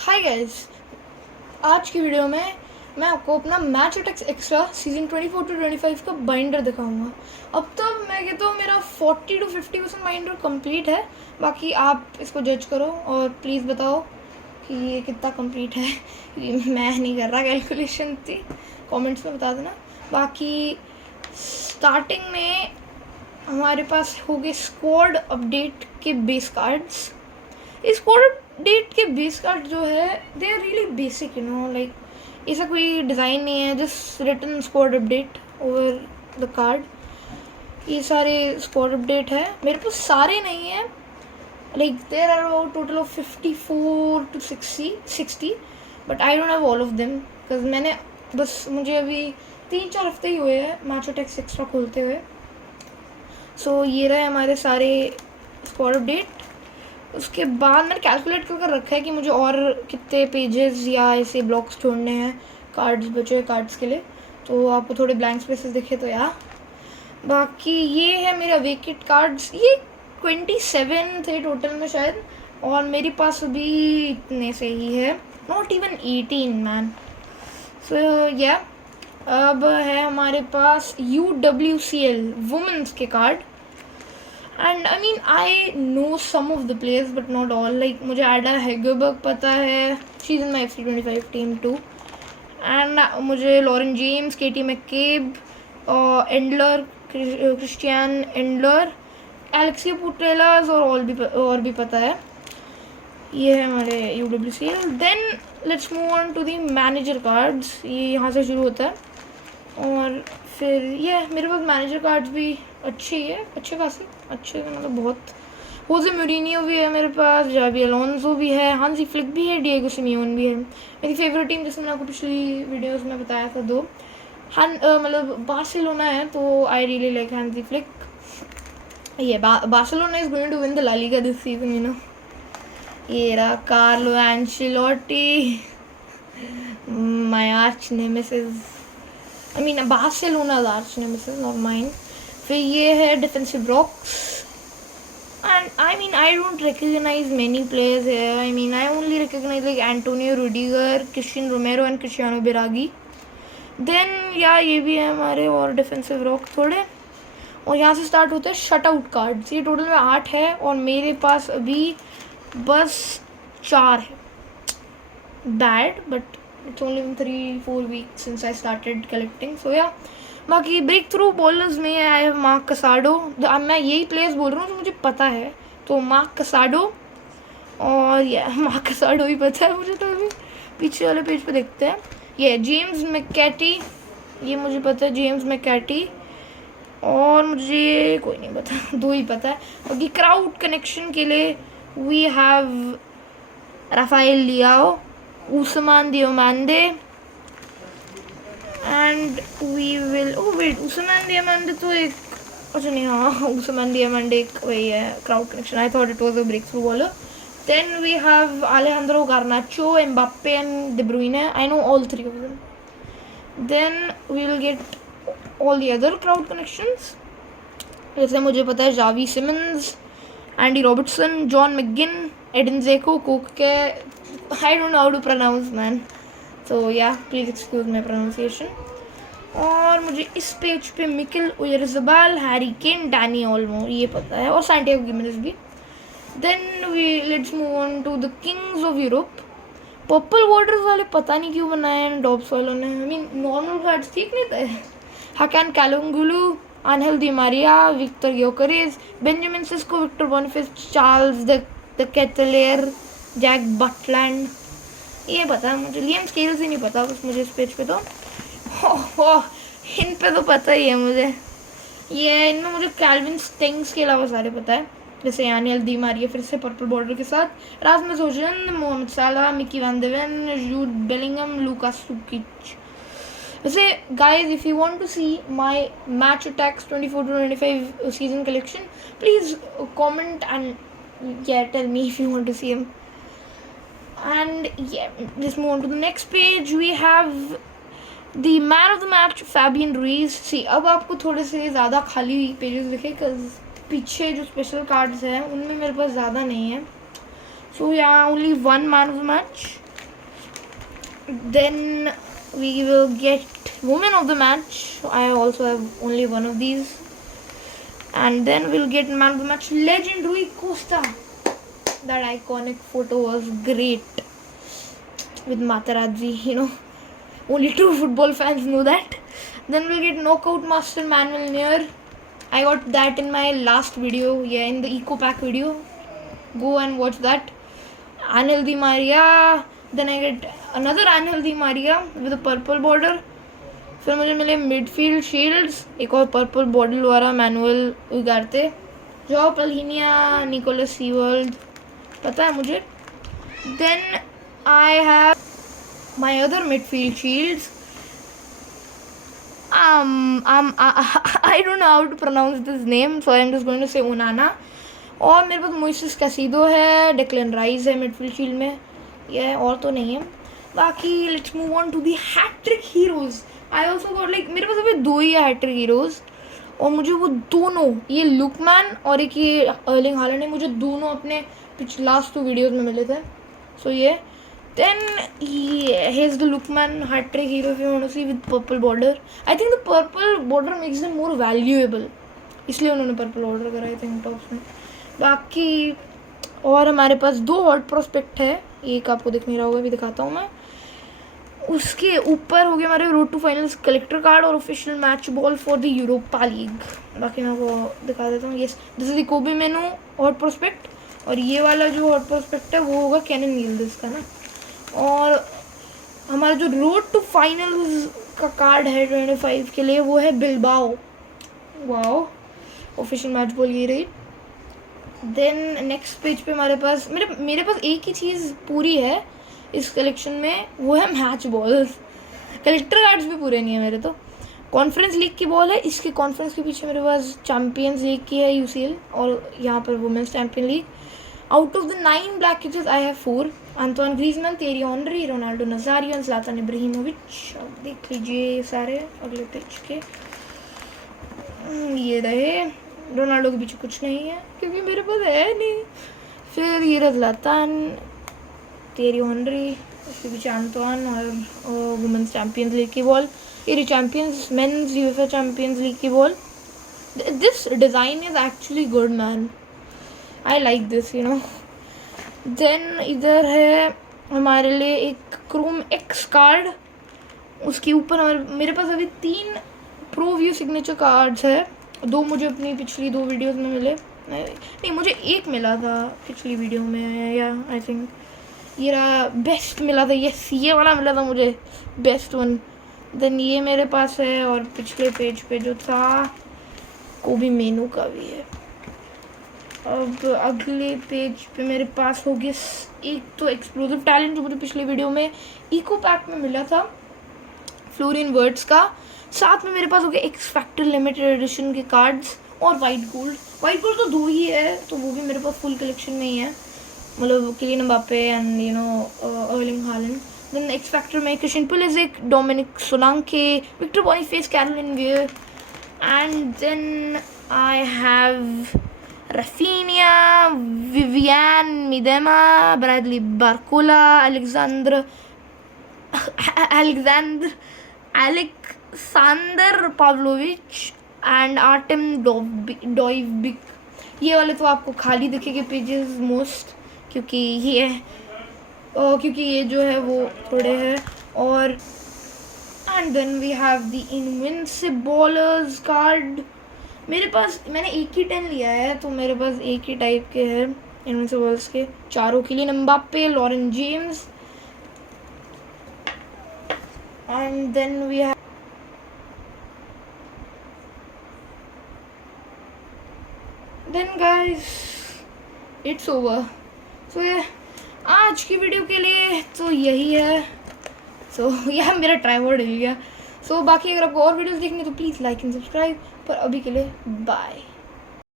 Hi guys, आज की video में मैं आपको अपना match attax extra season 24 to 25 का बाइंडर दिखाऊंगा। अब तो मैं कहता हूँ मेरा 40 टू 50% बाइंडर कंप्लीट है। बाकी आप इसको जज करो और प्लीज़ बताओ कि ये कितना कंप्लीट है। मैं नहीं कर रहा कैलकुलेशन थी, कमेंट्स में बता देना। बाकी स्टार्टिंग में हमारे पास हो गए स्क्वाड अपडेट के बेस कार्ड्स। इस स्क्वाड अपडेट के बेस कार्ड जो है they are really basic, like ऐसा कोई डिज़ाइन नहीं है, just written squad update over the card. ये सारे स्क्वाड अपडेट है, मेरे पास सारे नहीं है, like there are about total of 54 to 60 but I don't have all of them because मुझे अभी 3-4 हफ्ते ही हुए हैं मैच अटैक्स एक्स्ट्रा खोलते हुए। सो ये रहे हमारे सारे स्क्वाड अपडेट। उसके बाद मैंने कैलकुलेट कर रखा है कि मुझे और कितने पेजेस या ऐसे ब्लॉक्स छोड़ने हैं कार्ड्स बचे कार्ड्स के लिए, तो आपको थोड़े ब्लैंक स्पेसेस दिखे तो यार। बाकी ये है मेरा वेकेट कार्ड्स, ये 27 थे टोटल में शायद, और मेरे पास अभी इतने से ही है, नॉट इवन 18 मैन। सो या अब है हमारे पास UWCL वुमेंस के card. And I mean I know some of the players but not all, like मुझे एडा हेगरबर्ग पता है, she is in my FC25 team 2, and मुझे Lauren James, KT McCabe, Endler, Christiane Endler, Alexia Putellas और भी पता है। ये है हमारे UWCL। Then let's move on to the manager cards, ये यहाँ से शुरू होता है। और फिर ये मेरे पास मैनेजर कार्ड्स भी अच्छे खासे अच्छे, मतलब बहुत। होजे मूरिन्हो भी है मेरे पास, जावी अलोंसो भी है, हांसी फ्लिक भी है, डिएगो सिमियोन भी है। मेरी फेवरेट टीम जिसमें आपको पिछली वीडियोस में बताया था दो, मतलब बार्सिलोना है, तो I really like Hansi Flick. ये Barcelona is going to win the La Liga this season, ये रहा Carlo Ancelotti, my arch nemesis, I mean Barcelona's arch nemesis, not mine. फिर ये है defensive rocks, and I mean I don't recognize many players here. I mean I only recognize like Antonio Rudiger, Christian Romero and Cristiano Biraghi. Then ये भी है हमारे और defensive rock थोड़े। और यहाँ से स्टार्ट होते हैं शट आउट कार्ड्स, ये टोटल में 8 है और मेरे पास अभी बस 4 है। Bad but it's only been 3-4 weeks since I started collecting, so yeah. बाकी ब्रेक थ्रू बॉलर्स में आई हैव मार्क कसाडो। अब मैं यही प्लेयर्स बोल रहा हूँ जो मुझे पता है, तो मार्क कसाडो, और ये मार्क कसाडो ही पता है मुझे, तो अभी पीछे वाले पेज पे देखते हैं। ये जेम्स मैककेटी, ये मुझे पता है जेम्स मैककेटी, और मुझे कोई नहीं पता, 2 ही पता है। बाकी क्राउड कनेक्शन के लिए we have Rafael Leao, Usman Diomande, and we will, oh wait, Usman Diomande तो एक, अच्छा नहीं, हाँ Usman Diomande एक वही है crowd connection, I thought it was a breakthrough bowler. Then we have Alejandro Garnacho, Mbappe and De Bruyne, I know all 3 of them. Then we will get all the other crowd connections, जैसे मुझे पता है Xavi Simons, Andy Robertson, John McGinn, Edin Dzeko, Koke, I don't know how to pronounce man, so yeah, please excuse my pronunciation. और मुझे इस page पे Mikel Oyarzabal, Harry Kane, Dani Olmo ये पता है, और सैंटियागो गिमेनेज़ भी। Then let's move on to the kings of Europe. Purple waters वाले पता नहीं क्यों बनाए हैं डॉब्स वालों ने, आई मीन नॉर्मल कार्ड्स ठीक नहीं थे। Hakan Calhanoglu, Angel Di Maria, Viktor Gyokeres, Benjamin Sesko, Victor Boniface, Charles De Ketelaere, Jack Butland, ये पता है मुझे। लियम स्केल्स ही नहीं पता बस मुझे इस पेज पे, तो इन पे तो पता ही है मुझे। ये इनमें मुझे कैल्विन स्टिंग्स के अलावा सारे पता है, जैसे यानियल दी मारिया फिर से पर्पल बॉर्डर के साथ, Rasmus Hojlund, Mohamed Salah, Micky van de Ven, Jude Bellingham, Lukas Sucic. वैसे guys if you want to see my match attax 24 to 25 season collection, please comment and tell me if you want to see him. And yeah, let's move on to the next page. We have the man of the match, Fabian Ruiz. See, अब आपको थोड़े से ज़्यादा खाली pages दिखे, पीछे जो special cards हैं उनमें मेरे पास ज़्यादा नहीं है. So yeah, only one man of the match. Then we will get woman of the match. I also have only one of these. And then we'll get man of the match, legend Rui Costa. That iconic photo was great with Materazzi, you know. Only true football fans know that. Then we'll get knockout master Manuel Neuer. I got that in my last video, in the Eco Pack video. Go and watch that. Angel Di Maria. Then I get another Angel Di Maria with a purple border. फिर मुझे मिले midfield shields, एक और purple bottle वाला Manuel Ugarte, Joao Palhinha, Nicolas Seiwald, पता है मुझे. Then I have my other midfield shields. I don't know how to pronounce this name, so I'm just going to say Onana. और मेरे पास Moises Caicedo है, Declan Rice है midfield shield में, ये और तो नहीं है. बाकी let's move on to the hat trick heroes. I also got like, मेरे पास अभी 2 ही है हैट्रिक हीरोज, और मुझे वो दोनों, ये लुकमैन और एक ये अर्लिंग हालैंड है, मुझे दोनों अपने लास्ट 2 वीडियोज़ में मिले थे. सो ये then he is the Lookman hat-trick hero if you want to see with purple border. I think the purple border makes them more valuable, इसलिए उन्होंने पर्पल ऑर्डर करा आई थिंक टॉप्स में. बाकी और हमारे पास 2 हॉट प्रोस्पेक्ट है, एक आपको दिख नहीं रहा होगा, अभी दिखाता हूँ मैं. उसके ऊपर हो गया हमारे road to finals collector card और official match ball for the Europa League. बाकी मैं वो दिखा देता हूँ. यस, दिस इज द कोबी मेनू हॉट प्रोस्पेक्ट, और ये वाला जो हॉट प्रोस्पेक्ट है वो होगा कैनन यील्डिज़ का ना. और हमारा जो रोड टू फाइनल्स का कार्ड है 25 के लिए, वो है Bilbao. Wow, official match ball ये रही. देन नेक्स्ट पेज पे हमारे पास मेरे पास एक ही चीज़ पूरी है इस कलेक्शन में, वो है मैच बॉल्स. कलेक्टर कार्ड्स भी पूरे नहीं है मेरे. तो कॉन्फ्रेंस लीग की बॉल है, इसके कॉन्फ्रेंस के पीछे मेरे पास चैम्पियंस लीग की है UCL, और यहाँ पर women's champion league. Out of the 9 black kitches I have 4. Antoine Griezmann, Thierry Henry, Ronaldo Nazario and Zlatan Ibrahimovic. अब देख लीजिए सारे अगले पेज के. ये रहे, रोनाल्डो के पीछे कुछ नहीं है क्योंकि मेरे पास है नहीं. फिर ये रहा ज़्लातान, तेरी ऑनरी, उसके पीछे अंतोन और वुमेंस चैम्पियंस लीग की बॉल. ये champions men's UEFA champions league की ball. This design is actually good man, I like this you know. Then इधर है हमारे लिए एक क्रोम एक्स कार्ड, उसके ऊपर मेरे पास अभी 3 प्रो व्यू सिग्नेचर कार्ड्स है. 2 मुझे अपनी पिछली 2 वीडियोस में मिले, नहीं मुझे एक मिला था पिछली वीडियो में, या आई थिंक ये रहा बेस्ट मिला था. ये वाला मिला था मुझे, बेस्ट वन. देन ये मेरे पास है, और पिछले पेज पे जो था कोबी मेनू का भी है. अब अगले पेज पे मेरे पास हो गया एक तो एक्सप्लोसिव टैलेंट जो मुझे पिछले वीडियो में इको पैक में मिला था, फ्लोरियन वर्ड्स का. साथ में मेरे पास हो गया एक्स फैक्टर लिमिटेड एडिशन के कार्ड्स, और वाइट गोल्ड. वाइट गोल्ड तो 2 ही है, तो वो भी मेरे पास फुल कलेक्शन में ही है, मतलब Kylian Mbappe and you know Erling Haaland. Then X factor में Christian Pulisic, Dominic Solanke, Victor Boniface, Caroline Weir. And then I have Rafinha, Vivian Miedema, Bradley Barcola, Alexander Pavlovich and Artem Dovbyk. ये वाले तो आपको खाली दिखेंगे pages most, क्योंकि ये जो है वो थोड़े हैं. और and then we have the invincibles card. मेरे पास मैंने एक ही 10 लिया है, तो मेरे पास एक ही टाइप के हैं इनविंसिबल्स के चारों के लिए. Mbappe, Lauren James, and then we have then guys it's over. So ये आज की वीडियो के लिए तो यही है. सो यह मेरा ट्राइपॉड हिल गया. सो बाकी अगर आपको और वीडियोस देखनी है तो प्लीज़ लाइक एंड सब्सक्राइब. पर अभी के लिए बाय.